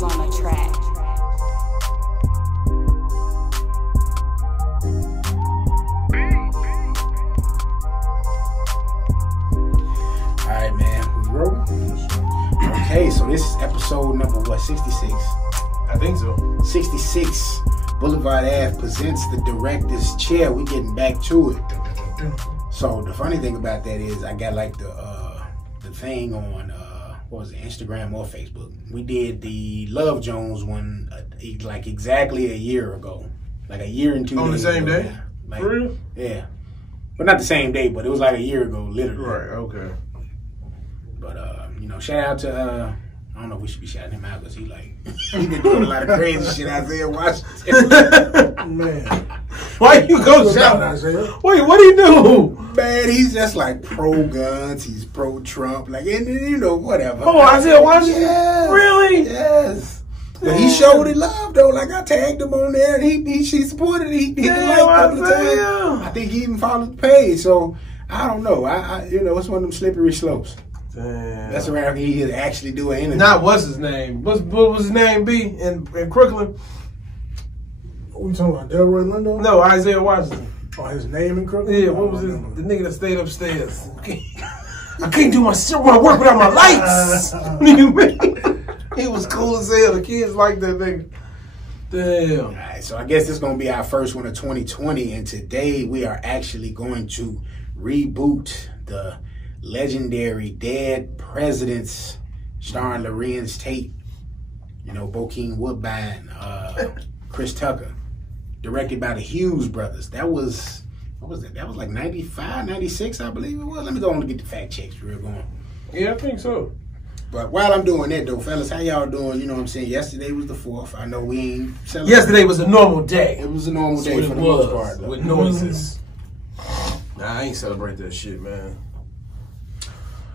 Jones on the track. Alright, man, we rolling? Okay, so this is episode number what, 66? I think so. 66. Boulevard Ave presents the director's chair. We getting back to it. So the funny thing about that is I got like the thing on what was it, Instagram or Facebook. We did the Love Jones one like exactly a year ago. Like a year and 2 days. On the same ago. day? Like, For real? Yeah. But not the same day, but it was like a year ago, literally. Right, okay. But you know, shout out to I don't know if we should be shouting him out because he been doing a lot of crazy shit. Isaiah Washington. Man. Why you go shout Isaiah? Wait, what do you do? Man, he's just like pro guns. He's pro Trump. Like, and you know, whatever. Oh, Isaiah Washington? Yes. Really? Yes. But he showed it love though. Like I tagged him on there, and she supported it. He hit the like a couple of times. I think he even followed the page. So I don't know. I you know, it's one of them slippery slopes. Damn. That's around he is actually doing anything. Not what's his name? What was his name be in Crooklyn? What we talking about? Delroy Lindo? No, Isaiah Washington. Oh, his name in Crooklyn? Yeah, what was his, the nigga that stayed upstairs? I can't do my work without my lights. What do you mean? He was cool as hell. The kids like that nigga. Damn. All right, so I guess this is going to be our first one of 2020, and today we are actually going to reboot the legendary Dead Presidents starring Lorenz Tate, you know, Bokeem Woodbine, Chris Tucker, directed by the Hughes brothers. That was, what was that? That was like 95, 96, I believe it was. Let me go on and get the fact checks real going. Yeah, I think so. But while I'm doing that though, fellas, how y'all doing? You know what I'm saying? Yesterday was the 4th. I know we ain't celebrating. Yesterday was a normal day. It was a normal day for the most part, though. With noises. Nah, I ain't celebrate that shit, man.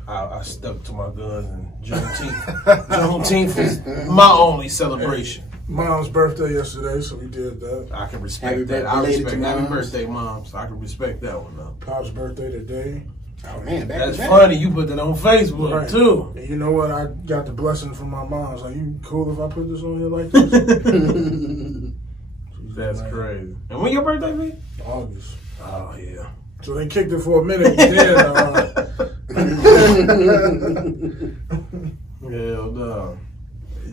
I stuck to my guns, and Juneteenth. Juneteenth was my only celebration. Mom's birthday yesterday, so we did that. I can respect Happy that. birthday I to respect happy Moms. birthday, Mom. So I can respect that one though. Pop's birthday today. Oh man, That's funny. You put that on Facebook Right. too. And you know what? I got the blessing from my mom. I was like, you cool if I put this on here like this? That's crazy. And when your birthday be? August. Oh yeah. So they kicked it for a minute. Then, Hell no.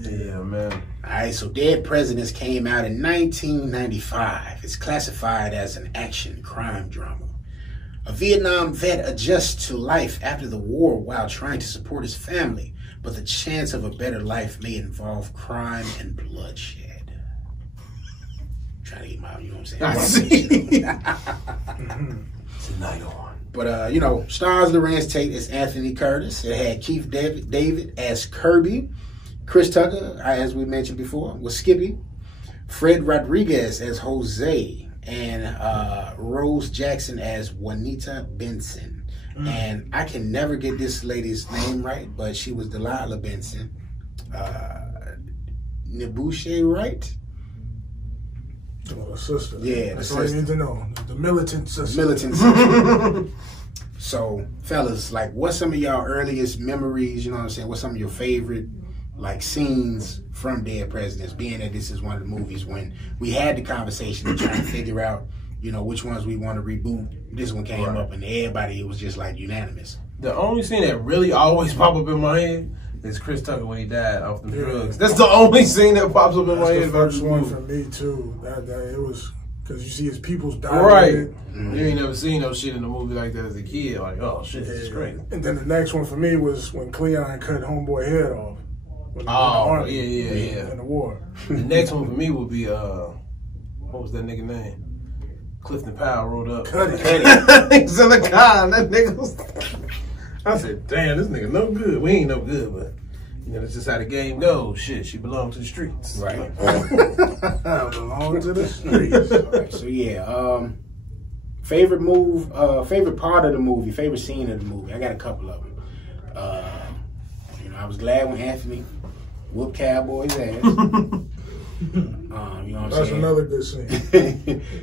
Yeah, man. All right, so Dead Presidents came out in 1995. It's classified as an action crime drama. A Vietnam vet adjusts to life after the war while trying to support his family, but the chance of a better life may involve crime and bloodshed. Trying to get my, you know what I'm saying? I see. Tonight on. But, you know, stars Lorenz Tate as Anthony Curtis. It had Keith David as Kirby. Chris Tucker, as we mentioned before, was Skippy. Fred Rodriguez as Jose. And Rose Jackson as Juanita Benson. And I can never get this lady's name right, but she was Delilah Benson. Nebuche, right? the sister. Yeah, that's the all you sister. need to know. The militant sister. Militant sister. So, fellas, like, what's some of y'all earliest memories, you know what I'm saying? What's some of your favorite, like, scenes from Dead Presidents, being that this is one of the movies when we had the conversation to try and figure out, you know, which ones we want to reboot. This one came up, and everybody, it was just, like, unanimous. The only scene that really always pop up in my head is Chris Tucker when he died off the drugs. That's the only scene that pops up in my head. That's the first one for me, too. That it was... Because you see his people's dying. Right. Mm-hmm. You ain't never seen no shit in a movie like that as a kid. Like, oh, shit, this is great. And then the next one for me was when Cleon cut Homeboy head off. Oh, yeah. In the war. The next one for me would be, what was that nigga name? Clifton Powell rolled up. Cuddy. He's in the car. That nigga was... I said, damn, this nigga no good. We ain't no good, but... You know, that's just how the game goes. Shit, she belonged to the streets. Right. Belong to the streets. Right, so, yeah, favorite part of the movie, favorite scene of the movie. I got a couple of them. You know, I was glad when Anthony whooped Cowboy's ass. You know what I'm That's saying? another good scene.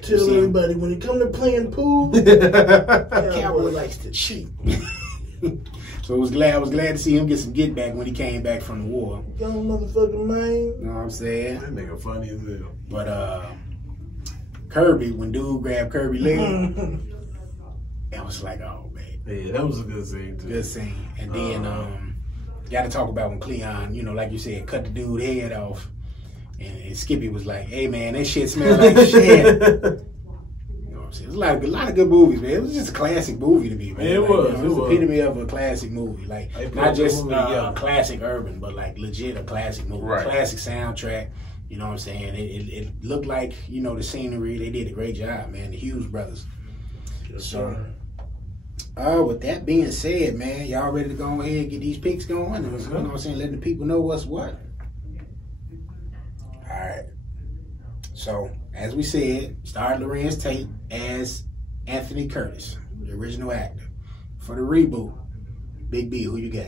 Tell everybody when it come to playing pool, Cowboy likes to cheat. So I was glad to see him get some get back when he came back from the war. Young motherfucking man. You know what I'm saying? That nigga funny as hell. But Kirby, when dude grabbed Kirby leg, it was like, oh man. Yeah, that was a good scene too. Good scene. And then got to talk about when Cleon, you know, like you said, cut the dude head off. And Skippy was like, hey man, that shit smell like shit. You know what I'm saying? It was a lot of good movies, man. It was just a classic movie to me, man. It was. Was. You know, it was the epitome of a classic movie. Like, not just classic urban, but like legit a classic movie. Right. Classic soundtrack. You know what I'm saying? It looked like, you know, the scenery. They did a great job, man. The Hughes brothers. Yes, So, sir. with that being said, man, y'all ready to go ahead and get these picks going? You know what I'm saying? Letting the people know what's what. All right. So, as we said, starred Lorenz Tate as Anthony Curtis, the original actor. For the reboot, Big B, who you got?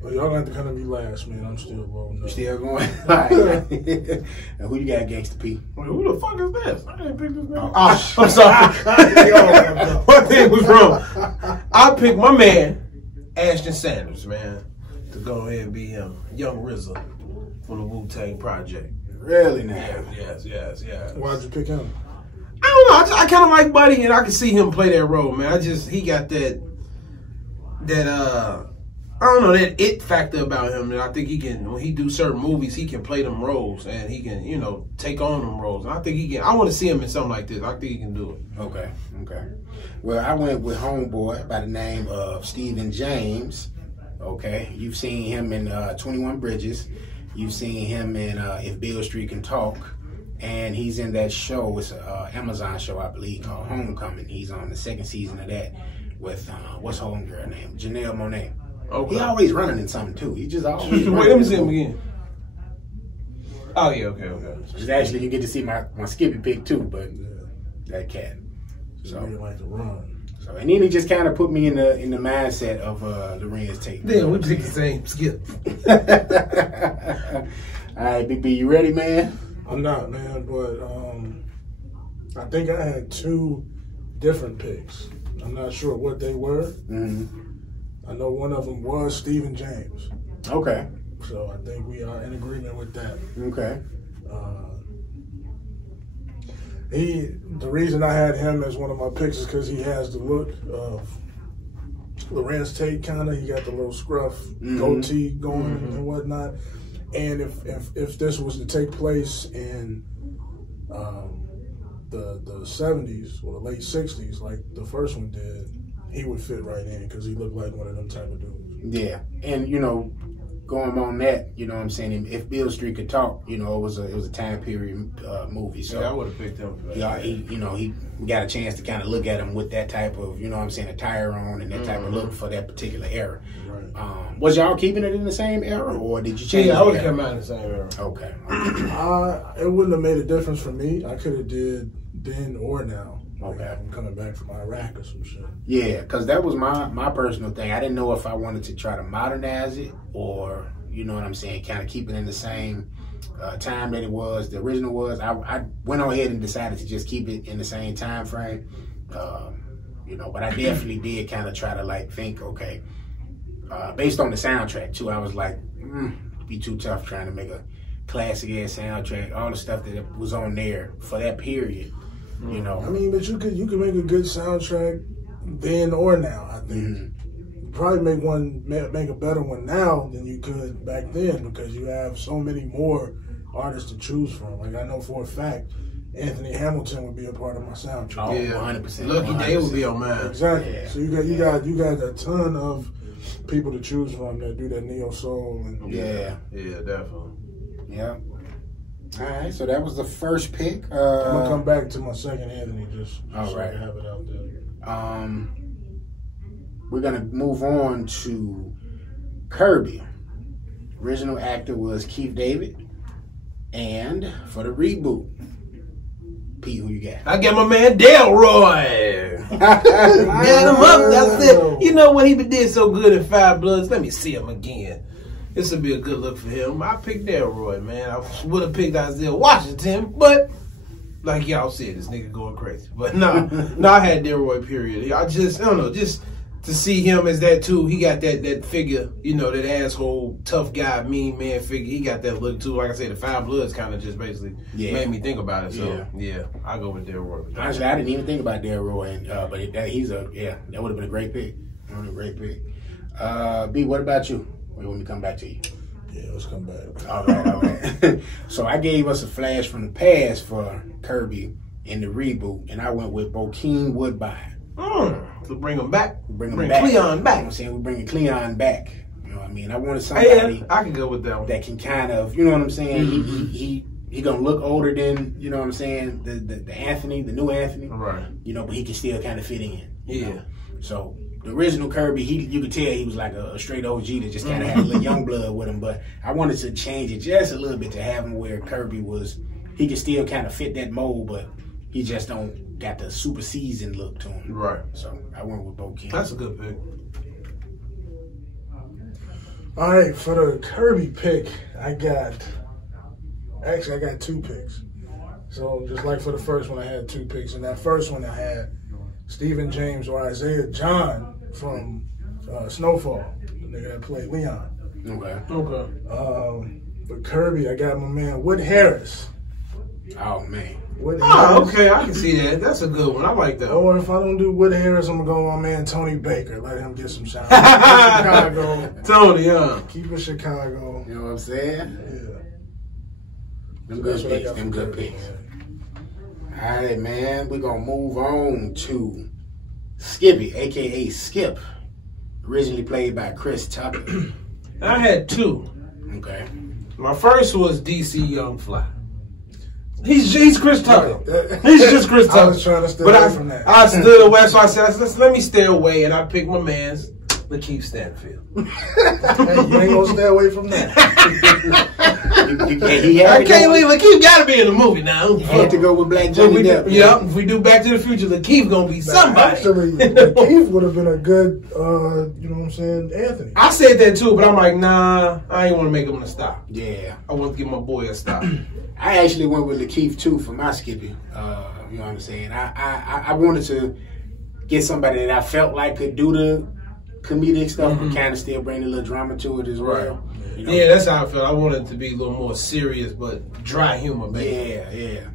Well, y'all gonna have to kind of be last, man. I'm still voting. You still going? All right. And who you got, Gangsta P? Wait, who the fuck is this? I didn't pick this name. Oh, I'm sorry. One thing was wrong. I picked my man, Ashton Sanders, man, to go ahead and be him, young RZA from the Wu-Tang Project. Really now? Yes. Why'd you pick him? I don't know. I kind of like Buddy, and I can see him play that role, man. He got that I don't know, that it factor about him. And I think he can, when he do certain movies, he can play them roles, and he can, you know, take on them roles. And I think he can. I want to see him in something like this. I think he can do it. Okay. Well, I went with homeboy by the name of Stephen James. Okay. You've seen him in 21 Bridges. You've seen him in If Beale Street Can Talk. And he's in that show. It's an Amazon show, I believe, called Homecoming. He's on the second season of that with, what's her homegirl name? Janelle Monáe. Okay. He always running in something, too. He just always Wait, let me see him again. Oh, yeah, okay. Just actually, you get to see my Skippy pick, too, but that cat. So you like to run. So, and then he just kind of put me in the mindset of Lorenz Tate. Damn, we picked the same skip. All right, Big B, you ready, man? I'm not, man, but I think I had two different picks. I'm not sure what they were. Mm-hmm. I know one of them was Stephen James. Okay. So I think we are in agreement with that. Okay. The reason I had him as one of my picks is because he has the look of Lorenz Tate, kind of. He got the little scruff goatee going and whatnot. And if this was to take place in the 70s or the late 60s, like the first one did, he would fit right in because he looked like one of them type of dudes. Yeah, and you know, going on that, you know what I'm saying? If Beale Street Could Talk, you know, it was a time period movie. So yeah, I would have picked him for that. Yeah, he got a chance to kind of look at him with that type of, you know what I'm saying, attire on and that type of look for that particular era. Right. Was y'all keeping it in the same era, or did you change? Yeah, I would have come out in the same era. Okay. It wouldn't have made a difference for me. I could have did then or now. Okay. I'm coming back from Iraq or some shit. Yeah, because that was my personal thing. I didn't know if I wanted to try to modernize it or, you know what I'm saying, kind of keep it in the same time that it was, the original was. I went on ahead and decided to just keep it in the same time frame. You know, but I definitely did kind of try to like think, okay, based on the soundtrack too, I was like, it'd be too tough trying to make a classic ass soundtrack, all the stuff that was on there for that period. You know, I mean, but you could make a good soundtrack then or now. I think you probably make a better one now than you could back then because you have so many more artists to choose from. Like I know for a fact, Anthony Hamilton would be a part of my soundtrack. Oh, yeah, 100%. Lucky Day would be on mine. Exactly. Yeah. So you got a ton of people to choose from that do that neo soul and yeah, definitely. Yeah. All right, so that was the first pick. I'm gonna come back to my second Anthony just all so right. I can have it out there. We're gonna move on to Kirby. Original actor was Keith David, and for the reboot, Pete, who you got? I got my man Delroy. Get him up. That's it. You know what? He did so good in Five Bloods. Let me see him again. This would be a good look for him. I picked Delroy, man. I would have picked Isaiah Washington, but like y'all said, this nigga going crazy. But no, I had Delroy, period. I don't know, just to see him as that too. He got that figure, you know, that asshole, tough guy, mean man figure. He got that look too. Like I said, the Five Bloods kind of just basically made me think about it. So yeah, I go with Delroy. Honestly, I didn't even think about Delroy, but that would have been a great pick. That would have been a great pick. B, what about you? When we come back to you. Yeah, let's come back. All right. So I gave us a flash from the past for Kirby in the reboot, and I went with Bokeem Woodbine. To bring him back. Bring Cleon back. back. You know what I'm saying? We're bringing Cleon back. You know what I mean? I wanted somebody I can go with that one. that can kind of, you know what I'm saying? He gonna look older than, you know what I'm saying, the Anthony, the new Anthony. Right. You know, but he can still kind of fit in. You Yeah. know? So the original Kirby, you could tell he was like a straight OG that just kind of had a little young blood with him. But I wanted to change it just a little bit to have him where Kirby he could still kind of fit that mold, but he just don't got the super seasoned look to him. Right. So I went with Bokeem. That's a good pick. All right, for the Kirby pick, I got two picks. So just like for the first one, I had two picks. And that first one, I had Stephen James or Isaiah John from Snowfall, the nigga that played Leon. Okay. For Kirby, I got my man Wood Harris. Oh, man. Wood Harris. Okay, I can see that. That's a good one. I like that. Or if I don't do Wood Harris, I'm going to go with my man Tony Baker. Let him get some shots. Chicago. Tony, Keep it Chicago. You know what I'm saying? Yeah. Them good picks. Them good picks. All right, man. We're going to move on to Skippy, a.k.a. Skip. Originally played by Chris Tucker. I had two. Okay. My first was DC Young Fly. He's Chris Tucker. He's just Chris Tucker. I was trying to stay away from that. I stood away, so I said, let me stay away, and I picked my man's Lakeith Stanfield. Hey, you ain't gonna stay away from that. I can't believe Lakeith got to be in the movie now. He had to go with Black Johnny Depp. Yeah, if we do Back to the Future, Lakeith gonna be somebody. Actually, Lakeith would have been a good, you know what I'm saying, Anthony. I said that too, but I'm like, nah, I ain't want to make him a stop. Yeah. I want to give my boy a stop. I actually went with Lakeith too for my Skippy. You know what I'm saying? I wanted to get somebody that I felt like could do the comedic stuff, but kind of still bring a little drama to it as well. You know? Yeah, that's how I felt. I wanted it to be a little more serious, but dry humor, baby. Yeah.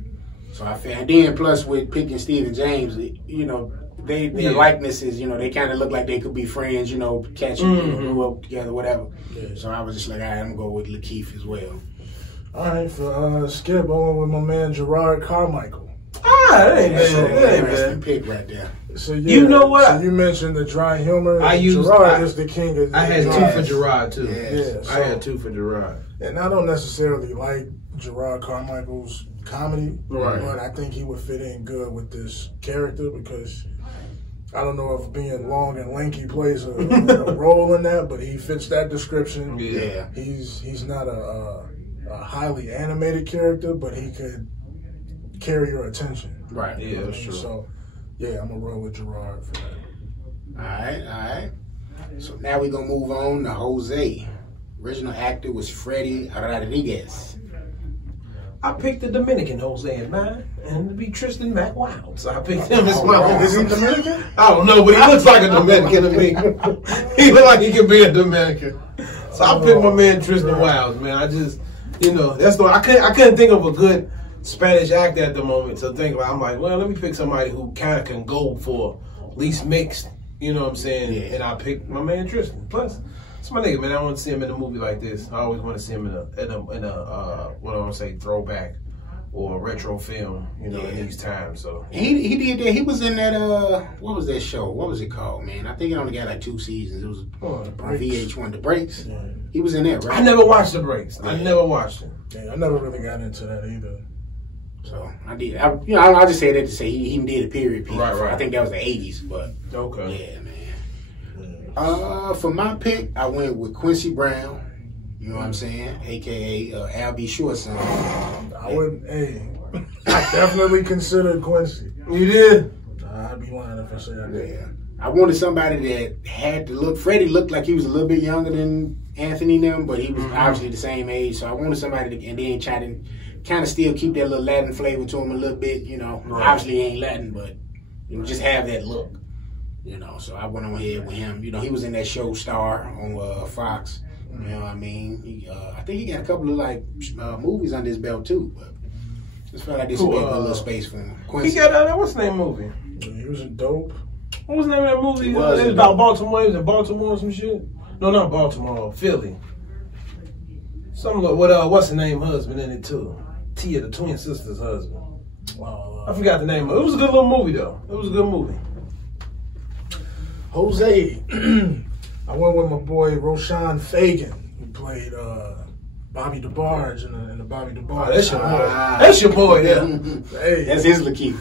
So I felt, and then plus with picking Stephen James, you know, their likenesses, you know, they kind of look like they could be friends, you know, catching, grew up together, whatever. Yeah. So I was just like, all right, I'm gonna go with Lakeith as well. All right, for Skip, I went with my man Gerard Carmichael. That ain't bad. That ain't bad. Pick right there. So yeah, you know what? So you mentioned the dry humor. Gerard is the king of. I had two for Gerard too. Yeah, I had two for Gerard. And I don't necessarily like Gerard Carmichael's comedy, but I think he would fit in good with this character because I don't know if being long and lanky plays a role in that, but he fits that description. Yeah, he's not a highly animated character, but he could carry your attention. Right. Yeah, that's true. So, yeah, I'm going to roll with Gerard for that. All right. So now we're going to move on to Jose. Original actor was Freddie Rodriguez. I picked the Dominican Jose in mine, and to be Tristan McWild. So I picked him as well. Is he Dominican? I don't know, but he looks like a Dominican to me. He looks like he could be a Dominican. So I picked my man Tristan Wilds, man. I just, you know, that's the I couldn't think of a good Spanish actor at the moment to think about. I'm like, well, let me pick somebody who kind of can go for least mixed, you know what I'm saying? Yeah. And I picked my man Tristan. Plus, it's my nigga, man. I want to see him in a movie like this. I always want to see him in a what I want to say, throwback or retro film, you know, in these times. So he did that. He was in that what was that show? What was it called, man? I think it only got like 2 seasons. It was on VH1, The Breaks. Yeah. He was in that, right? I never watched The Breaks. Yeah. I never watched it. Yeah, I never really got into that either. So I did. I just said that to say he did a period piece. Right. I think that was the 80s, but okay. Yeah, man. For my pick, I went with Quincy Brown. You know what I'm saying? AKA Al B. Short's son. I definitely considered Quincy. You did? I'd be lying if I said I did. Yeah. I wanted somebody that had to look. Freddie looked like he was a little bit younger than Anthony and them, but he was obviously the same age. So I wanted somebody to, and then try to kind of still keep that little Latin flavor to him a little bit. You know, obviously he ain't Latin, but you know, just have that look. You know, so I went on ahead with him. You know, he was in that show Star on Fox. You know what I mean? I think he got a couple of like movies under his belt too. But just felt like this would be a good little space for him. Quincy. He got that. What's the name movie? He was in Dope. What was the name of that movie? He It was was in about Dope. Baltimore. He was in Baltimore or some shit. No, not Baltimore. Philly. Some what's the name husband in it too? Tia, the twin sister's husband. Wow. I forgot the name of it. It was a good little movie though. It was a good movie. Jose. I went with my boy Roshan Fagan, who played Bobby DeBarge in the Bobby DeBarge. Oh, that's your boy. That's your boy, yeah. Hey, That's his Lakeith.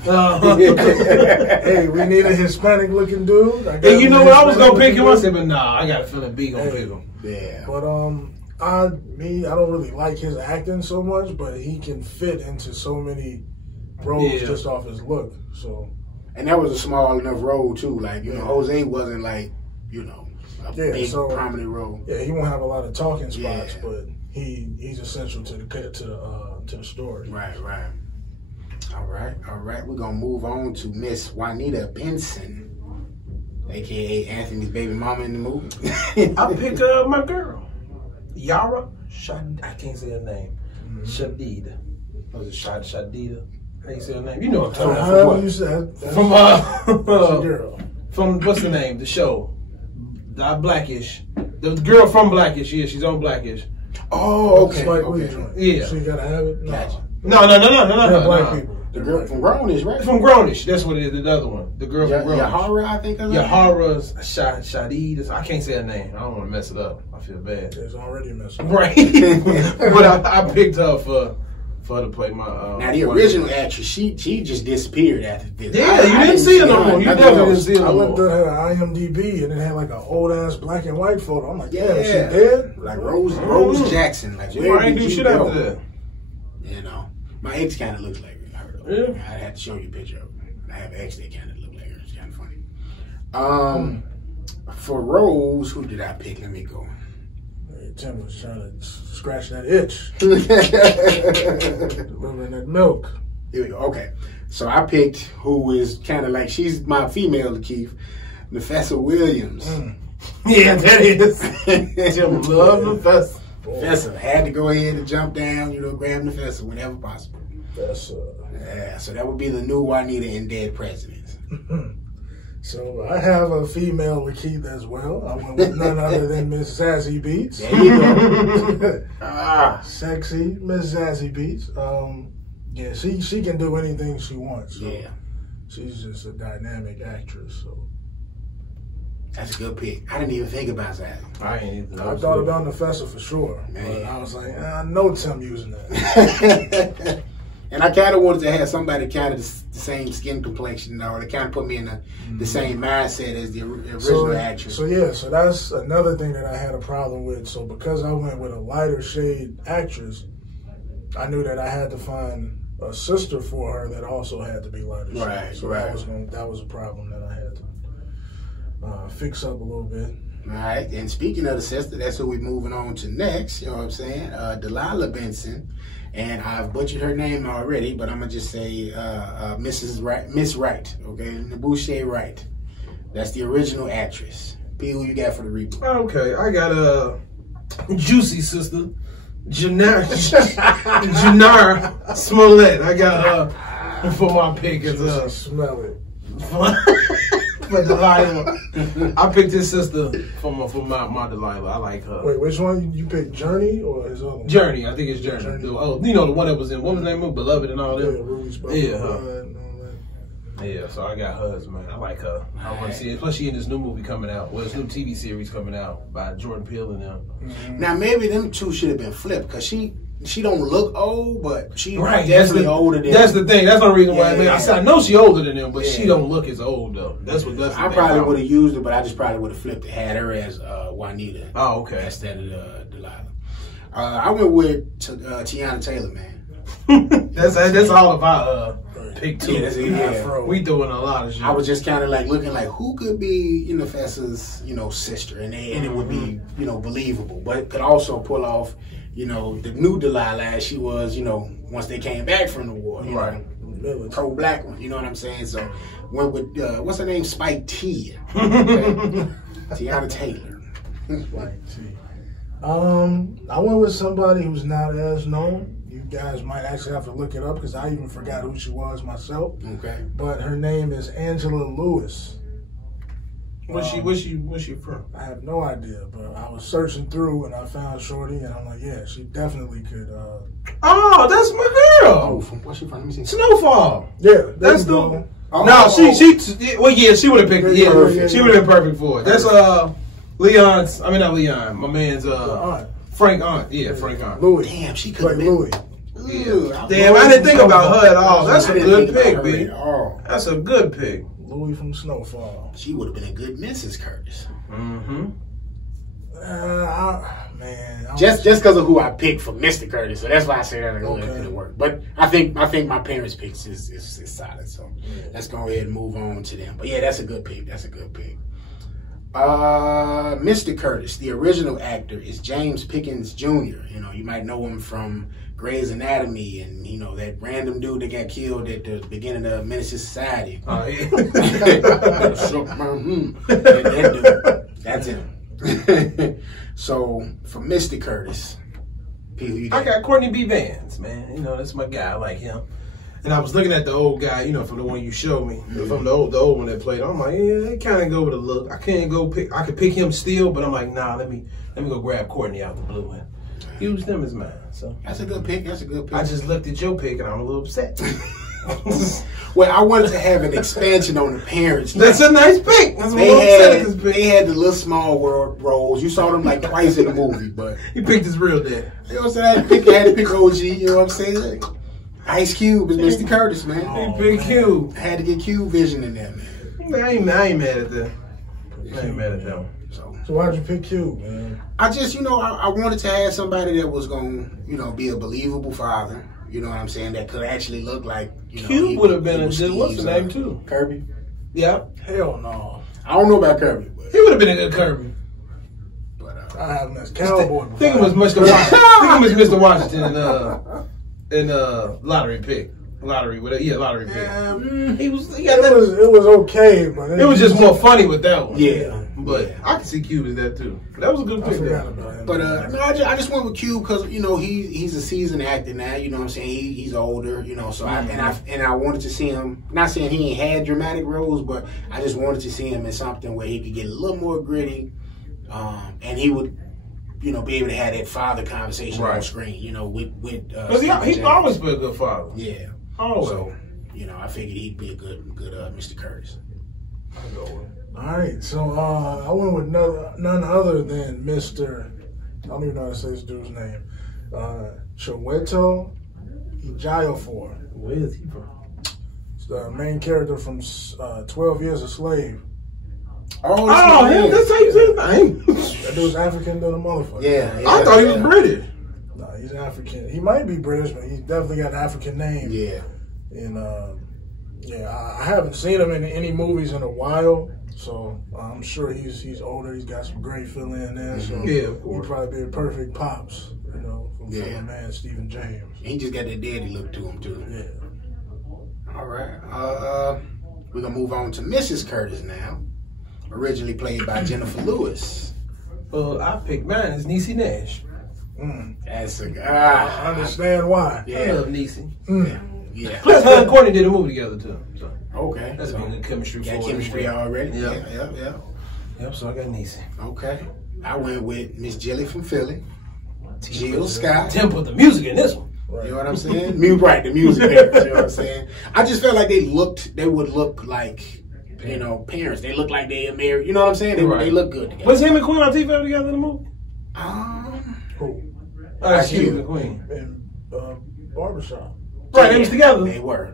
hey, we need a Hispanic looking dude. And you know what? I was gonna pick him. I said, but nah, I got a feeling B gonna pick him. Yeah. But I don't really like his acting so much, but he can fit into so many roles just off his look. So, and that was a small enough role too. Like you know, Jose wasn't like a big prominent role. Yeah, he won't have a lot of talking spots, but he's essential to the story. Right. All right. We're gonna move on to Miss Juanita Benson, aka Anthony's baby mama in the movie. I pick my girl, Yara. I can't say her name. Shadida. Was it Shadida? How you say her name? You know what I'm talking about. How you said From girl. From what's the name? The show, the Blackish. The girl from Blackish. Yeah, she's on Blackish. Oh, okay. Yeah. So you gotta have it. Gotcha. No. Black people. The girl from Grownish, right? From Grownish. That's what it is. The other one. The girl from Grownish. Yahara, I think. Yahara's Shadid. I can't say her name. I don't want to mess it up. I feel bad. It's already messed up. Right. But I picked her for her to play my. Now the original actress, she just disappeared after this. Yeah, you didn't see her no more. You definitely didn't see her I no looked more. at her IMDb and it had like an old ass black and white photo. I'm like, Yeah. damn, she dead? Like Rose Jackson. Like, She where ain't did do you shit go? after that. You know, my ex kind of looks like her. Yeah. I had to show you a picture of her. I have an ex that kind of look like her. It's kind of funny. For Rose, who did I pick? Let me go. Tim was trying to scratch that itch. Delivering that milk. Here we go. Okay. So I picked who is kind of like, she's my female Lakeith, Nefessa Williams. Yeah, that is. Jim love Nefessa. Nefessa had to go ahead and jump down, grab Nefessa whenever possible. That's Yeah, so that would be the new Juanita in Dead Presidents. So I have a female Lakeith as well. I went with none other than Miss Zazie Beetz. There you go. Sexy Miss Zazie Beetz. Yeah, she can do anything she wants. So Yeah. she's just a dynamic actress. So That's a good pick. I didn't even think about that. I ain't either. I thought about Nefessa for sure. Man. But I was like, I know Tim using that. And I kind of wanted to have somebody kind of the same skin complexion, or to kind of put me in the same mindset as the original actress. So that's another thing that I had a problem with. So because I went with a lighter shade actress, I knew that I had to find a sister for her that also had to be lighter shade. Right, so right. that was a problem that I had to fix up a little bit. All right, and speaking of the sister, that's who we're moving on to next. You know what I'm saying? Delilah Benson, and I've butchered her name already, but I'm gonna just say Miss Wright, okay, Nabouche Wright. That's the original actress. P, who you got for the reboot? Okay, I got a juicy sister, Jannar Smollett. I got her for my pick as Smell it. for Delilah. I picked his sister for my Delilah. I like her. Wait, which one you picked? Journey or his other one? Journey, I think it's Journey. The one that was in, what was the name of Beloved and all that? Yeah, Ruby's Yeah, so I got hers, man. I like her. I want to see it. Plus, she in this new movie coming out. Well, this new TV series coming out by Jordan Peele and them. Now maybe them two should have been flipped, because she don't look old, but she Right, definitely older than. That's the thing. That's the reason why. Yeah. I said I know she older than them, but she don't look as old though. That's the I thing. probably would have used her, but I just probably would have flipped it. Had her as Juanita. Oh, okay. Instead of Delilah. I went with Tiana Taylor, man. That's all about pick two. Yeah. We doing a lot of shit. I was just kind of like looking like who could be Nefessa's sister, and it would be believable, but could also pull off the new Delilah as she was once they came back from the war. Right. Military. pro-black one. You know what I'm saying? So went with what's her name? Spike T. Okay. Tiana Taylor. Spike T. I went with somebody who's not as known. You guys might actually have to look it up because I even forgot who she was myself. Okay. But her name is Angela Lewis. Where's she from? I have no idea, but I was searching through and I found Shorty, and I'm like, yeah, she definitely could. Oh, that's my girl. Oh, what's she from? Let me see. Snowfall. Yeah, That's the. the. No, she would have picked it. Yeah, she would have been perfect for it. That's Leon's. I mean, not Leon. My man's Frank Aunt. Yeah, Frank Aunt. Louis. Damn, she could have Like been. Louis. Yeah. Damn, I didn't think about her at all. That's a good pick, B. Oh, That's a good pick. Louis from Snowfall. she would have been a good Mrs. Curtis. Mm-hmm. Man. Just because of who I picked for Mr. Curtis, so that's why I say that Okay. it didn't work. But I think my parents' picks is solid. So let's go ahead and move on to them. But yeah, that's a good pick. That's a good pick. Mr. Curtis, the original actor, is James Pickens Jr. You know, you might know him from Grey's Anatomy and, you know, that random dude that got killed at the beginning of Menace to Society. Oh, yeah. That dude. That's him. So, for Mr. Curtis, P, who you I got Courtney B. Vance, man. You know, that's my guy. I like him. And I was looking at the old guy, you know, from the one you showed me, from the old one that played. I'm like, yeah, they kind of go with a look. I could pick him still, but I'm like, nah, let me go grab Courtney out the blue and use them as mine. So That's a good pick. That's a good pick. I just looked at your pick and I'm a little upset. Well, I wanted to have an expansion on the parents. That's a nice pick. That's what I'm upset. They had the little small world roles. You saw them like twice in the movie, but He picked his real dad. you know what I'm saying? I had to pick OG. You know what I'm saying? Ice Cube is Mr. Curtis, man. He picked Q. I had to get Cube vision in there, man. I ain't mad at that. I ain't mad at that one. So why'd you pick Q, man? I just, you know, I wanted to have somebody that was going to, you know, be a believable father. You know what I'm saying? That could actually look like, you know. Q would have been a Steve's, good, what's the name too? Kirby. Yeah. Hell no. I don't know about Kirby, but. He would have been a good Kirby. I have him as Cowboy. I think it was Mr. Washington. I think it was Mr. Washington in lottery pick. Lottery pick. He got It that. was okay, but It was just more funny with that one. Yeah. But I can see Cube as that too. That was a good I pick. forgot There. about him. But no, I just went with Cube because, you know, he's a seasoned actor now. You know what I'm saying? He's older. You know, so I wanted to see him. Not saying he ain't had dramatic roles, but I just wanted to see him in something where he could get a little more gritty, and he would, you know, be able to have that father conversation on screen. You know, with Because he always been a good father. Yeah. Always. So, you know, I figured he'd be a good Mr. Curtis. I'll go with it. All right, so I went with none other than Mr. I don't even know how to say this dude's name. Chiwetel Ejiofor. Where is he from? It's the main character from 12 Years a Slave. Oh, him. That's how you say his name. That dude's African than a motherfucker. Yeah. I thought he was British. No, he's African. He might be British, but he's definitely got an African name. Yeah. And I haven't seen him in any movies in a while, so I'm sure he's older. He's got some great feeling in there. So Yeah, of course. he'd probably be a perfect pops, you know, from Yeah. my man Stephen James. He just got that daddy look to him, too. Yeah. All right. We're going to move on to Mrs. Curtis now. Originally played by Jennifer Lewis. I picked mine. It's Niecy Nash. That's I understand why. I love Niecy. Yeah. Plus, her and Courtney did a movie together too. So Okay. that's been good chemistry. Got for chemistry them. already? Yeah. Yeah. Yep. So I got Niecy. Okay. I went with Miss Jilly from Philly. Jill Scott. Tim put the music in this one. You know what I'm saying? Right, the music parents, you know what I'm saying? I just felt like they would look like, you know, parents. They look like they are married. You know what I'm saying? They look good together. Was him and Queen Latifah together in the movie? Cool. She was the Queen. And Barbershop. Right, they was together. They were.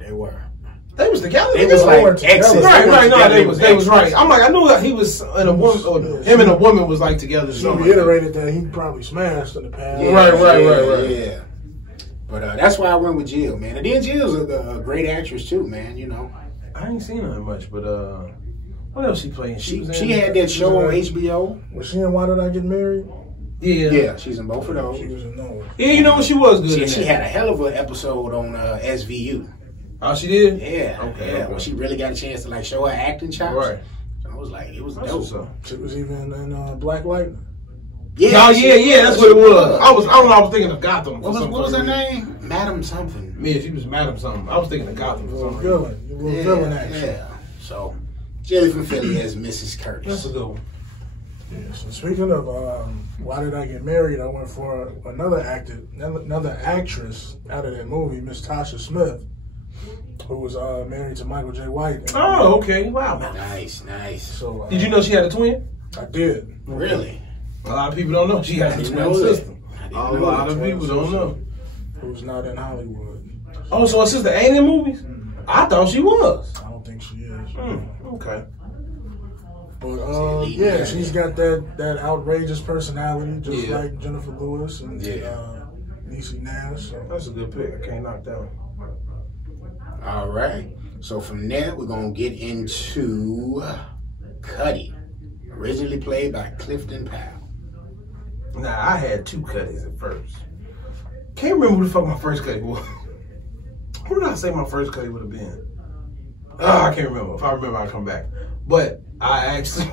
They was together. They was like exes. Right. No, they was right. I'm like, I knew that he was and a woman, or him and a woman was like together. She reiterated that he probably smashed in the past. Yeah, Right. Yeah. But that's why I went with Jill, man. And then Jill's a great actress too, man. You know. I ain't seen her much, but what else she playing? She had that show on HBO. Was she in Why Did I Get Married? Yeah, she's in both of those. She was in those. Yeah, you know what? She was good. She had a hell of an episode on SVU. Oh, she did? Yeah. Okay. Yeah. When she really got a chance to like show her acting chops. Right. I was like, it was That's dope. what's up. She was even in Black Lightning. Yeah. Oh, yeah, that's what it was. I don't know, I was thinking of Gotham. What was her name? Madam something. Yeah, she was Madam something. I was thinking of Gotham for some reason. You were a villain, actually. Yeah. So, Jelly from Philly as Mrs. Curtis. That's a good one. Yeah, so speaking of Why Did I Get Married, I went for another actress out of that movie, Miss Tasha Smith, who was married to Michael J. White. Oh, okay. Wow. Nice. So Did you know she had a twin? I did. Really? A lot of people don't know she has a twin sister. A lot of people don't know. Who's not in Hollywood. Oh, so her sister ain't in movies? I thought she was. I don't think she is. Okay. But yeah, she's got that outrageous personality, just like Jennifer Lewis and Niecy Nash. So. That's a good pick. I can't knock that one. All right. So from there, we're going to get into Cuddy, originally played by Clifton Powell. Nah, I had two Cuddys at first. Can't remember who the fuck my first Cuddy was. Who did I say my first Cuddy would have been? I can't remember. If I remember, I'll come back. But I actually,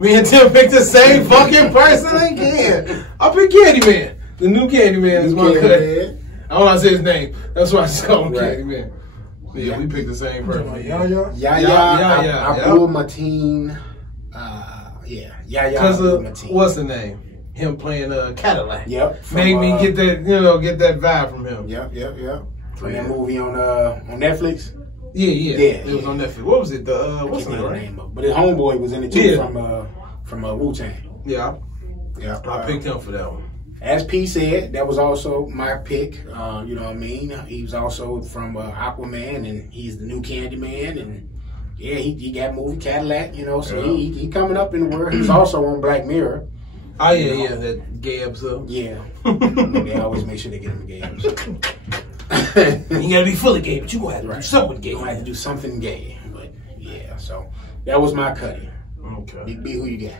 me and Tim picked the same fucking person again. I picked Candyman. The new Candyman is my Cuddy. I don't want to say his name. That's why I just call him Candyman. Yeah, we picked the same person. Yahya Abdul Mateen. Yahya Abdul Mateen. What's the name? Him playing Cadillac. Yep. Made me get that, get that vibe from him. Yep. From that movie on Netflix. Yeah. It was on Netflix. What was it? What's the name of? But his homeboy was in it too from Wu-Tang. Yeah. Yeah. I picked him for that one. As P said, that was also my pick. You know what I mean? He was also from Aquaman, and he's the new Candyman, and yeah, he got movie Cadillac, so he coming up in the world. He's also on Black Mirror. Oh, yeah, that gay episode. Yeah. They always make sure they get him a gay episode. You gotta be fully gay, but you gonna have to do something gay. You gonna have to do something gay. But yeah, so that was my Cuddy. Okay. Big B, who you got?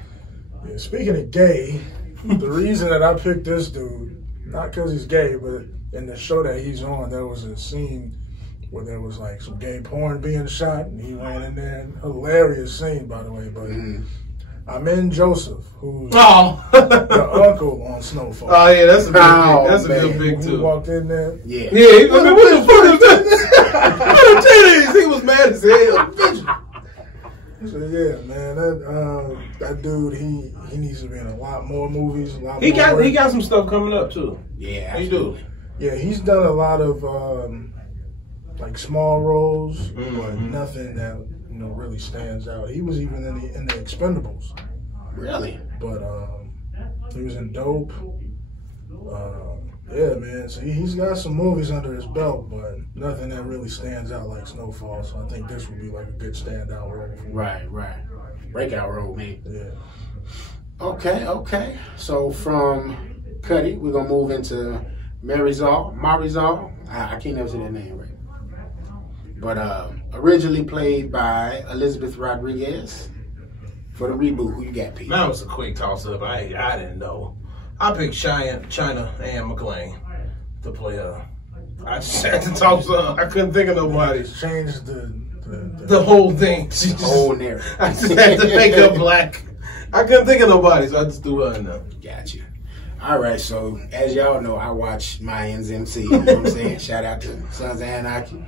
Yeah, speaking of gay, the reason that I picked this dude, not because he's gay, but in the show that he's on, there was a scene where there was like some gay porn being shot, and he went in there. Hilarious scene, by the way, but I'm in Joseph, who's the uncle on Snowfall. Oh yeah, that's a big pick. That's a good pick too. He walked in there. Yeah. Yeah. I mean, what the fuck is that? What the titties? He was mad as hell. So yeah, man, that dude, he needs to be in a lot more movies. He got some stuff coming up too. Yeah, he do. Yeah, he's done a lot of like small roles, but nothing that really stands out. He was even in the Expendables. Really? But he was in Dope. Yeah, man. So he's got some movies under his belt, but nothing that really stands out like Snowfall. So I think this would be like a good standout role for him. Right. Breakout role, man. Yeah. Okay. So from Cuddy, we're gonna move into Marizal. I can't never say that name right. But originally played by Elizabeth Rodriguez. For the reboot, who you got, Pete? That was a quick toss-up. I didn't know. I picked China Ann McClain to play her. I just had to toss up. I couldn't think of nobody. Changed the whole thing. The whole narrative. I just had to make her black. I couldn't think of nobody, so I just threw her in there. Gotcha. All right, so as y'all know, I watch Mayans MC. You know what I'm saying? Shout out to Sons of Anarchy.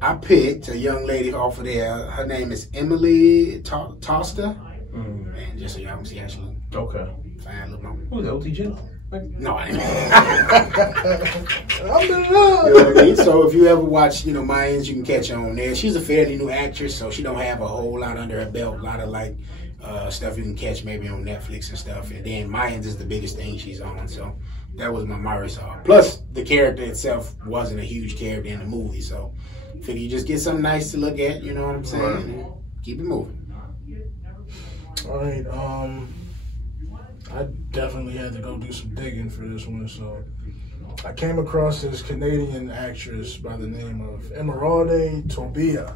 I picked a young lady off of there. Her name is Emily Tosta. And just so y'all can see how she look. Okay. Fine little mama. Who's that, OT No, I didn't. I'm the You know what I mean? So if you ever watch, Mayans, you can catch her on there. She's a fairly new actress, so she don't have a whole lot under her belt. A lot of like stuff you can catch maybe on Netflix and stuff. And then Mayans is the biggest thing she's on. So that was my Marisol. Plus the character itself wasn't a huge character in the movie, so figure you just get something nice to look at. You know what I'm saying? Right. And keep it moving. All right, I definitely had to go do some digging for this one, so I came across this Canadian actress by the name of Emeraude Tobia.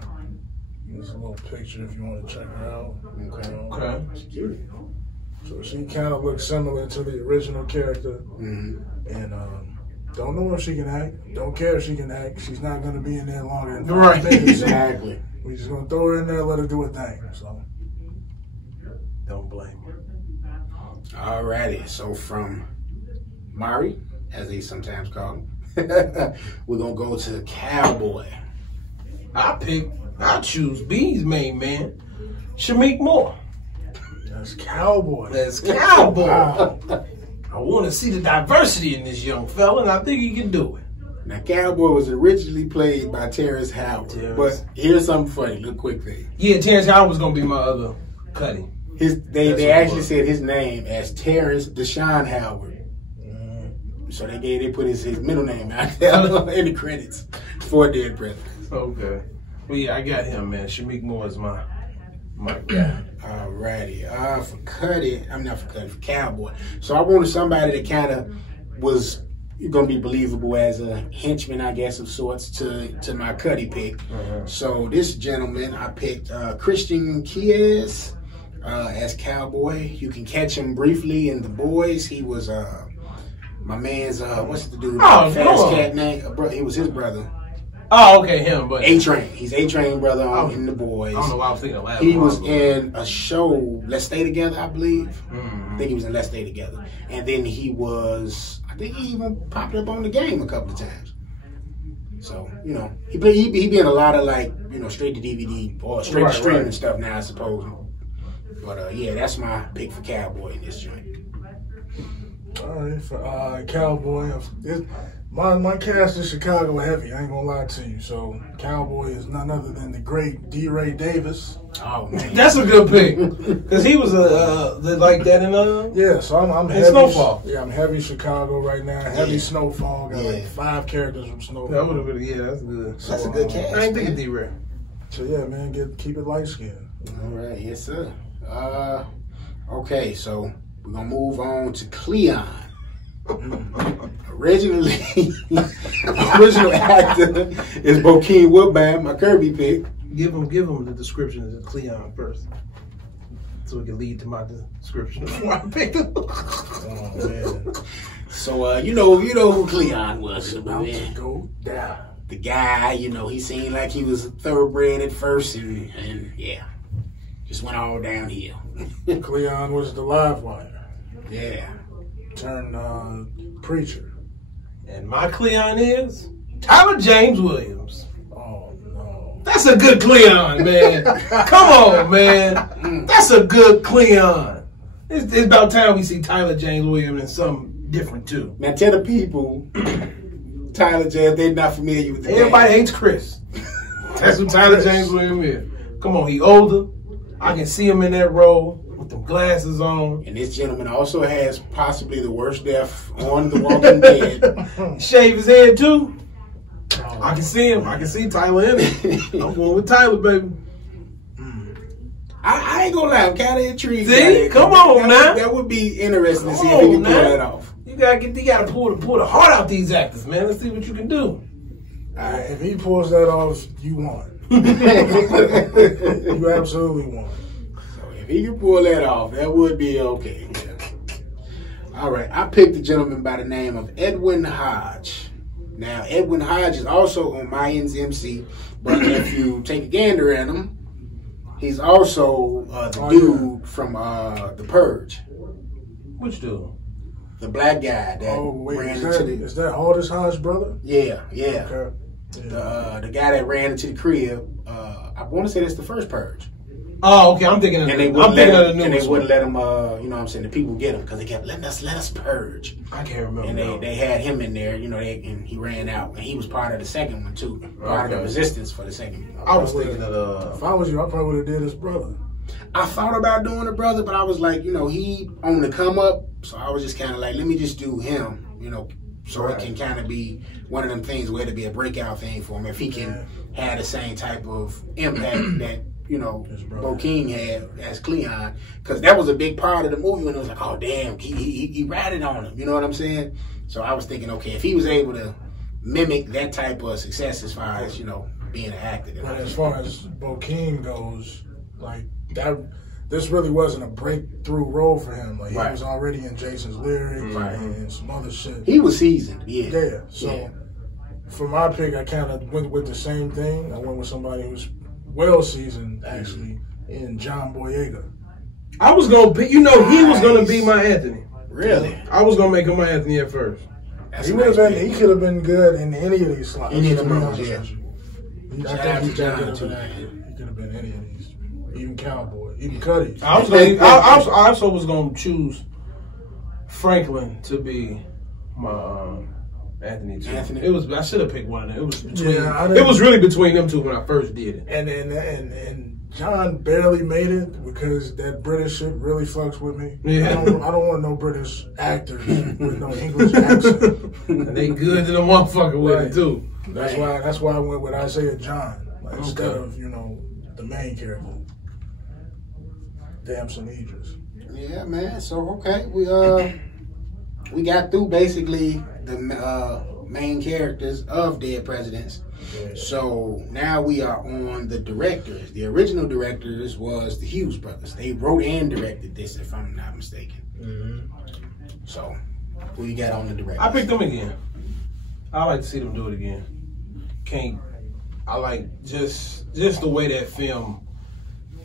There's a little picture if you want to check her out. Okay. So she kind of looks similar to the original character, and Don't know if she can act. Don't care if she can act. She's not going to be in there longer than 5 Right. minutes. Exactly. We're just going to throw her in there and let her do her thing. So, Don't blame her. Alrighty. So from Mari, as they sometimes call him, we're going to go to Cowboy. I choose B's main man, Shameik Moore. that's Cowboy. That's Cowboy. Wow. I want to see the diversity in this young fella, and I think he can do it. Now, Cowboy was originally played by Terrence Howard. But here's something funny, little quick thing. Yeah, Terrence Howard was going to be my other Cuddy. They actually said his name as Terrence Deshaun Howard. So they put his middle name out there in the credits for Dead Presidents. Okay. Well, yeah, I got him, man. Shameik Moore is my guy. Alrighty. For Cuddy, for Cowboy. So I wanted somebody that kind of was going to be believable as a henchman, I guess, of sorts to my Cuddy pick. So this gentleman, I picked Christian Kies as Cowboy. You can catch him briefly in The Boys. He was my man's, what's the dude? Oh, Fast Cat name. He was his brother. Oh, okay, him. But A-Train. He's A-Train brother in The Boys. I don't know why I was thinking of last He was in a show, Let's Stay Together, I believe. I think he was in Let's Stay Together. And then he was, I think he even popped up on The Game a couple of times. So, you know, he be in a lot of, like, you know, straight to DVD or straight to streaming stuff now, I suppose. But, yeah, that's my pick for Cowboy in this joint. All right, for Cowboy, my cast is Chicago heavy. I ain't gonna lie to you. So Cowboy is none other than the great D. Ray Davis. Oh man, that's a good pick because he was like that in yeah. So I'm heavy. Snowfall. Yeah, I'm heavy Chicago right now. Heavy Snowfall. Got like 5 characters from Snowfall. That would have been that's good. So, that's a good cast. I ain't thinking D. Ray. So yeah, man, keep it light skinned. All right, yes sir. Okay, so we're gonna move on to Cleon. Original actor is Bokeem Woodbine, my Kirby pick. Give him the description of Cleon first, so it can lead to my description of why I picked him. Oh man! So you know who Cleon was, about to go down. The guy, you know, he seemed like he was thoroughbred at first, and yeah, just went all downhill. Cleon was the live wire. Yeah. Turned preacher. And my Cleon is Tyler James Williams. Oh, no. That's a good Cleon, man. Come on, man. That's a good Cleon. It's about time we see Tyler James Williams in something different, too. Now, tell the people, Tyler James, they're not familiar with the Everybody hates Chris. That's what Tyler James Williams is. Come on, he older. I can see him in that role. With them glasses on. And this gentleman also has possibly the worst death on The Walking Dead. Shave his head too. I can see him. I can see Tyler in it. I'm going with Tyler, baby. I ain't gonna lie, I'm kind of intrigued. See? Come on, now. That would be interesting to see if he can pull that off. You gotta pull the heart out these actors, man. Let's see what you can do. If he pulls that off, you won. You absolutely won. If he can pull that off, that would be okay. All right, I picked a gentleman by the name of Edwin Hodge. Now, Edwin Hodge is also on Mayans MC, but if you take a gander at him, he's also the dude from The Purge. Which dude? The black guy that ran into the... Is that Aldous Hodge's brother? Yeah. Okay. Yeah. The guy that ran into the crib, I want to say that's the first Purge. Oh, okay. I'm thinking of the new one. And they wouldn't let him, you know what I'm saying, the people get him because they kept let us purge. I can't remember. And they had him in there, you know, and he ran out. And he was part of the second one, too. Part of the resistance for the second one. I was thinking of If I was you, I probably would have did his brother. I thought about doing a brother, but I was like, you know, he on the come up. So I was just kind of like, let me just do him, you know, so it can kind of be one of them things where it'll be a breakout thing for him. If he can have the same type of impact that, you know, Bokeem had as Cleon, because that was a big part of the movie when it was like, oh damn, he ratted on him, you know what I'm saying? So I was thinking, okay, if he was able to mimic that type of success as far as, you know, being an actor. But as far as Bokeem goes, like this really wasn't a breakthrough role for him. Like, he Right. was already in Jason's Lyrics Right. and some other shit. He was seasoned, yeah. Yeah, so Yeah. for my pick, I kind of went with the same thing. I went with somebody who's well seasoned, actually, in John Boyega. I was gonna pick. You know, he was gonna be my Anthony. Really? I was gonna make him my Anthony at first. That's He a would have nice been. pick. He could have been good in any of these slots. Any of to them be roles, honest yeah. with you. Shout I out think to he John, could have too. been. He could have been any of these. Even Cowboy, even Cuddy. I was gonna. I also was gonna choose Franklin to be my Anthony too. Anthony. It was. I should have picked one of them. It was between. Yeah, I it was really between them two when I first did it. And John barely made it because that British shit really fucks with me. Yeah. I don't want no British actors with no English accent. And they good to the motherfucker with Right. it too. That's why I went with Isaiah John instead of the main character. Damn some Idris. Yeah, man. So okay, we got through basically the main characters of Dead Presidents. Yeah. So now we are on the directors. The original directors was the Hughes brothers. They wrote and directed this, if I'm not mistaken. Mm-hmm. So who you got on the directors? I picked them again. I like to see them do it again. I like just the way that film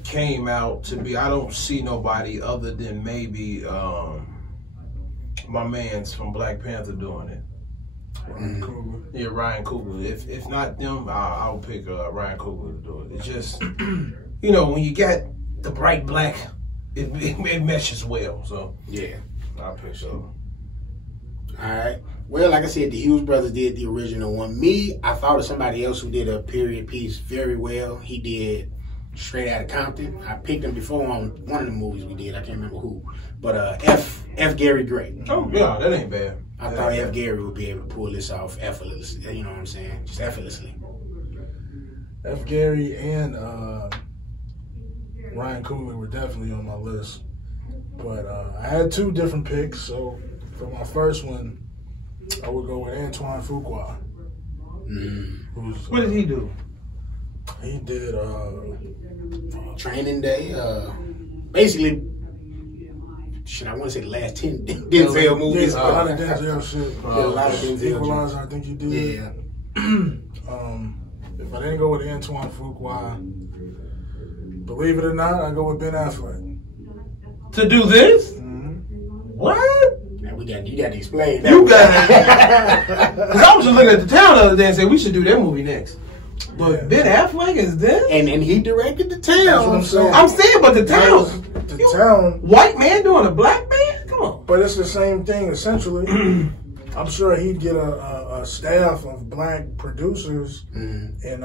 came out to be. I don't see nobody other than maybe my man's from Black Panther doing it. Ryan Coogler. Yeah, Ryan Coogler. If not them, I'll pick Ryan Coogler to do it. It's just, when you got the bright black, it meshes well. So Yeah. I'll pick so. All right. Well, like I said, the Hughes brothers did the original one. I thought of somebody else who did a period piece very well. He did Straight Outta Compton. I picked him before on one of the movies we did. I can't remember who. But F. Gary Gray. Oh yeah, that ain't bad. I thought F. Gary would be able to pull this off effortlessly. You know what I'm saying? Just effortlessly. F. Gary and Ryan Coogler were definitely on my list. But I had two different picks. So for my first one, I would go with Antoine Fuqua. What did he do? He did Training Day. Basically, I want to say the last 10 Denzel movies. a lot of Denzel shit. A lot of Denzel. Equalizer, I think he did. Yeah. If I didn't go with Antoine Fuqua, believe it or not, I go with Ben Affleck. To do this? Mm-hmm. What? Now you got to explain that. You got it. Because I was just looking at the town the other day and said we should do that movie next. But Yeah. Ben Affleck is this? And he directed the town. That's what I'm saying. I'm saying, but the town. The town, White man doing a black man? Come on. but it's the same thing essentially. I'm sure he'd get a staff of black producers and They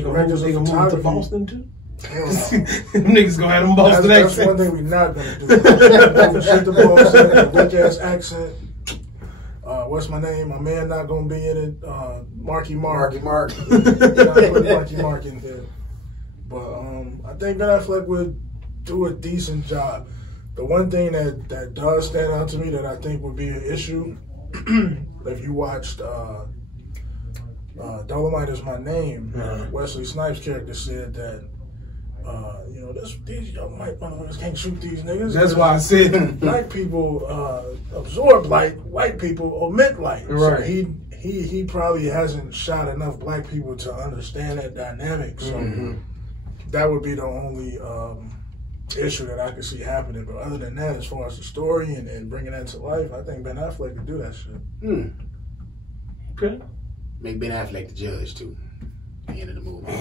directors gonna of move to photography. Boston too? Hell no. Niggas gonna have them Boston That's one accents. thing we're not gonna do. Moving shit to Boston, a weak ass accent. What's my name? My man not gonna be in it. Marky Mark. Marky Mark. You're not putting Marky Mark in there. But I think Ben Affleck would do a decent job. The one thing that does stand out to me that I think would be an issue, if you watched Dolomite Is My Name, Wesley Snipes' character said that these young white motherfuckers can't shoot these niggas. That's why I said Black people absorb light, white people omit light. Right. So he probably hasn't shot enough black people to understand that dynamic. So that would be the only issue that I could see happening. But other than that, as far as the story and bringing that to life, I think Ben Affleck could do that shit. Okay. Make Ben Affleck the judge too. At the end of the movie.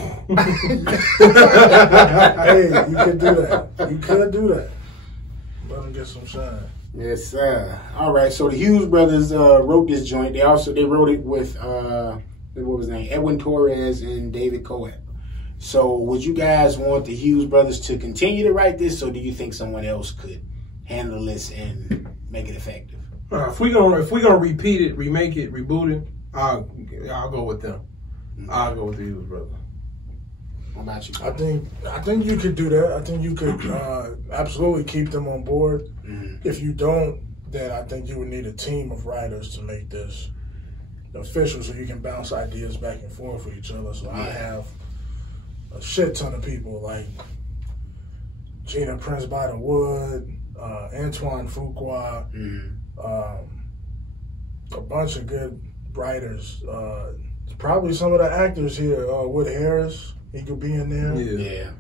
Hey, you could do that. You could do that. Let him get some shine. Yes, sir. All right. So the Hughes brothers wrote this joint. They wrote it with what was his name? Edwin Torres and David Coeb. So would you guys want the Hughes brothers to continue to write this, or do you think someone else could handle this and make it effective? If we're gonna repeat it, remake it, reboot it, I'll go with them. I'll go with the Hughes brothers. What about you? I think you could do that. I think you could absolutely keep them on board. If you don't, then I think you would need a team of writers to make this official, so you can bounce ideas back and forth with each other. So I have a shit ton of people like Gina Prince by the Wood, Antoine Fuqua, a bunch of good writers. Probably some of the actors here. Wood Harris, he could be in there. Yeah.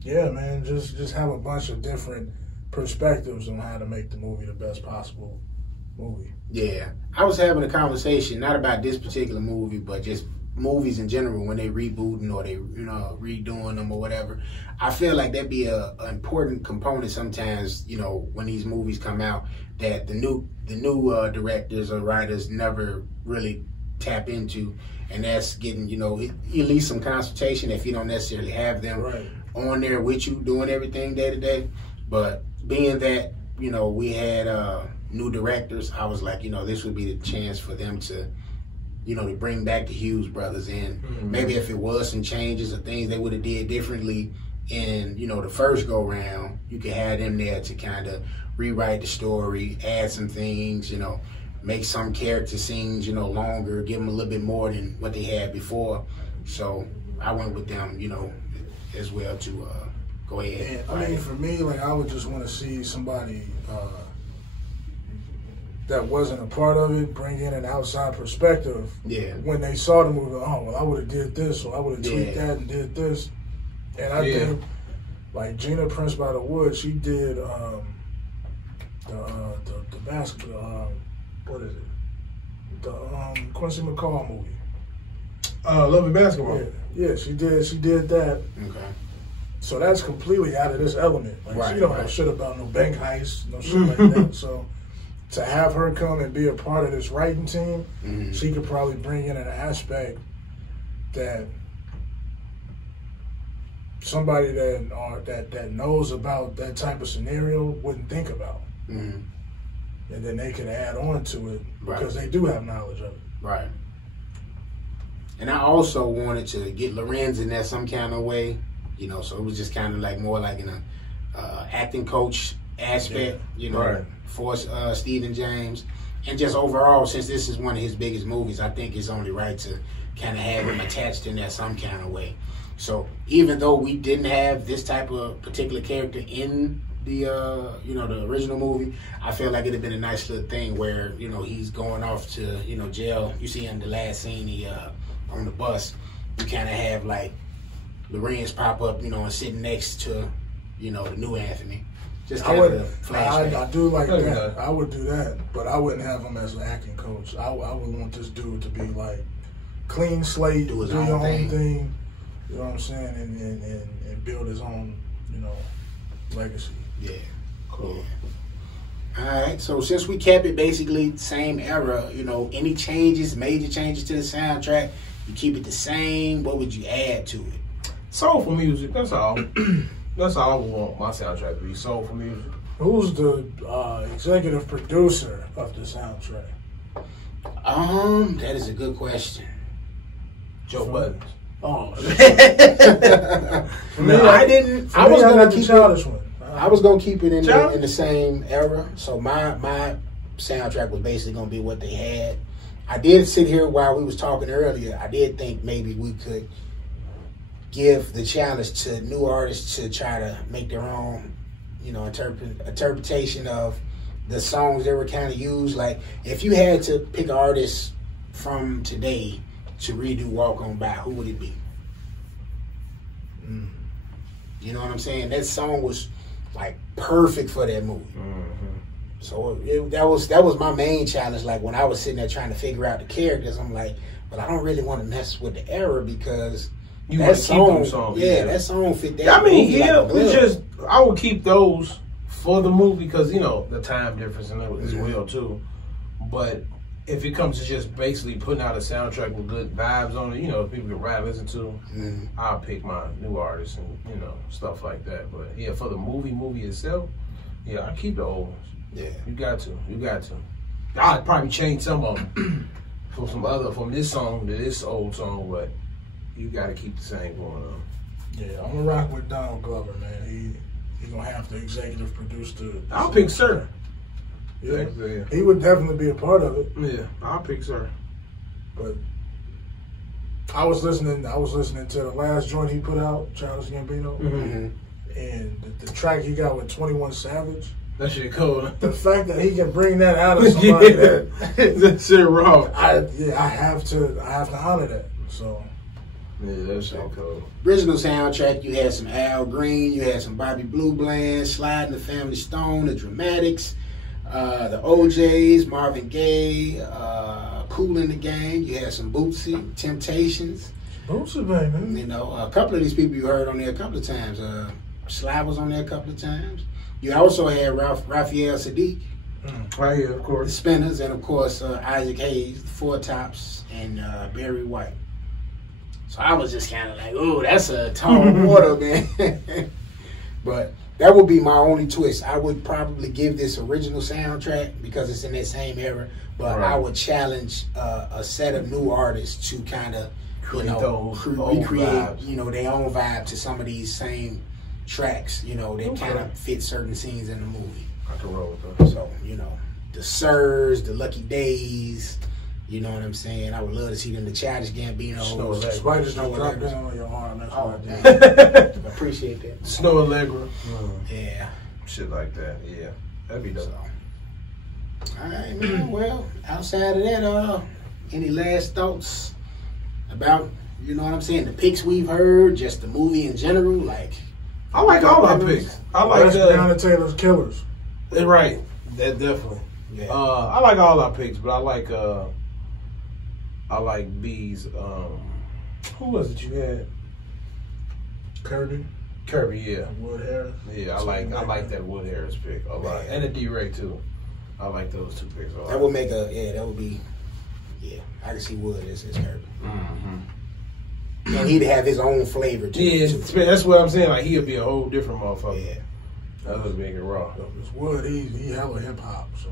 Yeah, man. Just have a bunch of different perspectives on how to make the movie the best possible movie. Yeah. I was having a conversation not about this particular movie, but just movies in general when they rebooting or they redoing them or whatever. I feel like that'd be an important component sometimes, when these movies come out, that the new directors or writers never really tap into, and that's getting at least some consultation if you don't necessarily have them on there with you doing everything day to day. But being that we had new directors, I was like, this would be the chance for them to to bring back the Hughes brothers in. Maybe if it was some changes or things they would have did differently in, the first go round, you could have them there to kind of rewrite the story, add some things, make some character scenes, longer, give them a little bit more than what they had before. So I went with them, as well to go ahead. And, I mean, for me, like, I would just want to see somebody that wasn't a part of it bring in an outside perspective. Yeah. When they saw the movie, I would have did this, or I would have tweaked that and did this. And I think, like, Gina Prince by the Wood, she did the basketball, what is it? The Quincy McCall movie. Love and Basketball. Yeah, she did that. Okay. So that's completely out of this element. Like, she don't know shit about no bank heist, no shit like that. So to have her come and be a part of this writing team, she could probably bring in an aspect that somebody that knows about that type of scenario wouldn't think about. And then they could add on to it because they do have knowledge of it. Right. And I also wanted to get Lorenz in there some kind of way, so it was just kind of like more like an acting coach aspect, for Stephen James. And just overall, since this is one of his biggest movies, I think it's only right to kind of have him attached in there some kind of way. So even though we didn't have this type of particular character in the the original movie, I feel like it'd have been a nice little thing where he's going off to jail. You see in the last scene, he on the bus, you kind of have like Lorenz pop up, and sitting next to the new Anthony. Just kind of a flashback. I do like that. I would do that, but I wouldn't have him as an acting coach. I would want this dude to be like clean slate, do your own thing. You know what I'm saying, and build his own legacy. Yeah. Cool. All right, so since we kept it basically same era, any changes, major changes to the soundtrack, you keep it the same, what would you add to it? Soulful music, that's all. That's all I want my soundtrack to be, soulful music. Who's the executive producer of the soundtrack? That is a good question. Joe Budden. Oh, no, I didn't. I was gonna keep childish one. I was gonna keep it in the same era. So my soundtrack was basically gonna be what they had. I did sit here while we was talking earlier. I did think maybe we could give the challenge to new artists to try to make their own, interpretation of the songs that were kind of used. Like if you had to pick an artist from today to redo "Walk On By," who would it be? You know what I'm saying? That song was like perfect for that movie. So that was my main challenge. Like when I was sitting there trying to figure out the characters, I'm like, but I don't really want to mess with the era because that song, that song fit that. I mean, like I would keep those for the movie because the time difference in it as well too. But if it comes to just basically putting out a soundtrack with good vibes on it, people can ride and listen to, I'll pick my new artists and stuff like that. But yeah, for the movie itself, I keep the old ones. Yeah, you got to. I'd probably change some of them from this song to this old song, but you got to keep the same going on. Yeah, I'm gonna rock with Donald Glover, man. He's gonna have to executive produce the. I'll pick Sir. Yeah, he would definitely be a part of it. Yeah, I'll pick Sir. But I was listening to the last joint he put out, Childish Gambino, and the track he got with 21 Savage. That shit cool. The fact that he can bring that out of somebody that shit raw. I have to honor that. So yeah, that shit cool. Original soundtrack, you had some Al Green, you had some Bobby Blue Bland, Slide and the Family Stone, the Dramatics, the OJs, Marvin Gaye, Kool in the Gang. You had some Bootsy, Temptations. Bootsy, baby. You know, a couple of these people you heard on there a couple of times. Sly was on there a couple of times. You also had Raphael Sadiq. Right here, of course. The Spinners, and of course Isaac Hayes, the Four Tops, and Barry White. So I was just kind of like, oh, that's a tall order, man. But that would be my only twist. I would probably give this original soundtrack because it's in that same era. But I would challenge a set of new artists to kind of, recreate, their own vibe to some of these same tracks, that kind of fit certain scenes in the movie. I can roll with that. So, the Sirs, the Lucky Days, you know what I'm saying? I would love to see them, the Childish Gambino. Spiders don't drop down on your arm. That's what I did. Appreciate that. Snow Allegra. Yeah. Shit like that. Yeah. That'd be dope. So, all right, man. Well, outside of that, any last thoughts about, you know what I'm saying, the picks we've heard, just the movie in general? Like, I like all our picks. I like Breonna Taylor's Killers. Right. That definitely. Yeah. I like all our picks, but I like B's. Who was it you had? Kirby, yeah. Wood Harris. Yeah, I like that Wood Harris pick a lot, and the D-Ray too. I like those two picks a lot. That would make that would be, I can see Wood as Kirby. And he'd have his own flavor too. Yeah, that's what I'm saying. Like he'll be a whole different motherfucker. Yeah. That was making it raw. This Wood, he hella hip hop, so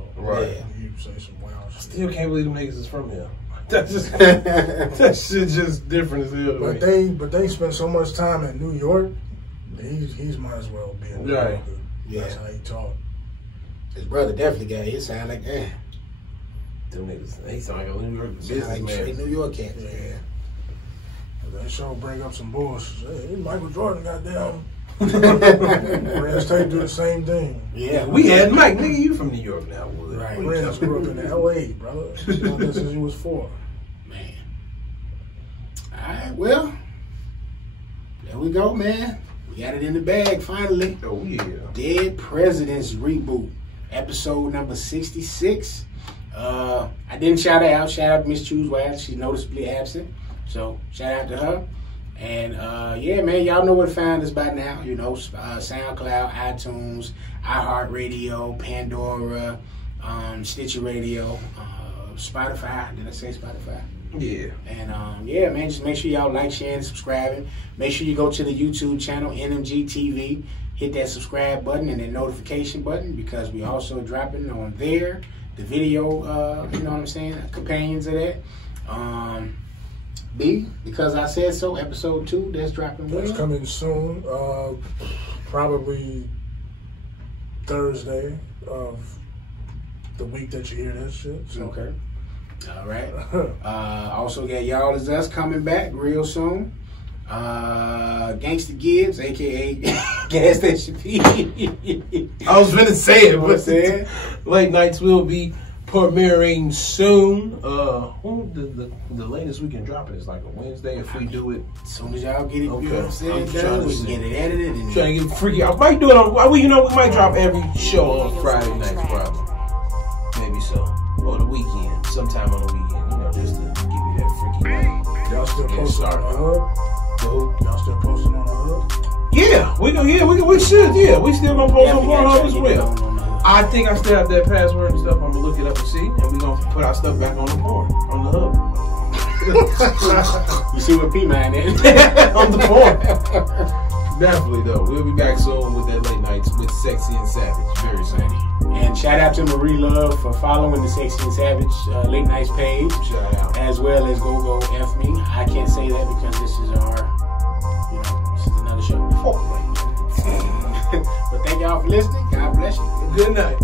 he say some wild shit. Still can't believe them niggas is from here. That shit just different as hell. But they spend so much time in New York. He's might as well be in New York. Yeah. That's how he talk. His brother definitely got it. It sound like them niggas. He sound like a New York businessman. Like New York cat. Yeah. That show bring up some bullshit. Hey, Michael Jordan got down. Red State do the same thing. Yeah, we had Mike. Nigga, you from New York now, Wood. Right. Red grew up in L.A., brother. Known this since he was 4. Man. All right, well, there we go, man. We got it in the bag finally. Oh yeah. Dead Presidents Reboot, episode number 66. I didn't shout her out. Shout out to Miss Chu's wife. She's noticeably absent. So shout out to her. And man, y'all know where to find us by now. SoundCloud, iTunes, iHeartRadio, Pandora, Stitcher Radio, Spotify. Did I say Spotify? Yeah. And man, just make sure y'all like, sharing, and subscribing. Make sure you go to the YouTube channel, NMG TV. Hit that subscribe button and that notification button because we also dropping on there the video, you know what I'm saying, companions of that. B, because I said so, episode 2, that's dropping. That's coming soon. Probably Thursday of the week that you hear this shit. So. Okay. All right. Also got Y'all Is Us coming back real soon. Gangsta Gibbs, a.k.a. Gas Station P. I was finna say it, What's that? Late nights will be premiering soon. The latest we can drop it is like a Wednesday if we do it. As soon as y'all get it, Okay. you know what I'm saying, done, we can get it edited. And Trying to get freaky. I might do it on. We might drop every show on Friday nights, probably. Maybe so, or the weekend, sometime on the weekend. Just to give you that freaky night. Y'all still posting on the hub? Y'all still posting on the hub? Yeah, we do. Yeah, we should. Yeah, we still gonna post on Pornhub as well. I think I still have that password and stuff. I'm gonna look it up and see, and we're gonna put our stuff back on the hub. You see what P-Man is? On the porn. Definitely though. We'll be back soon with that late nights with Sexy and Savage. Very soon. And shout out to Marie Love for following the Sexy and Savage late nights page. Shout out. As well as Go F Me. I can't say that because this is this is another show. But thank y'all for listening. God bless you. Good night.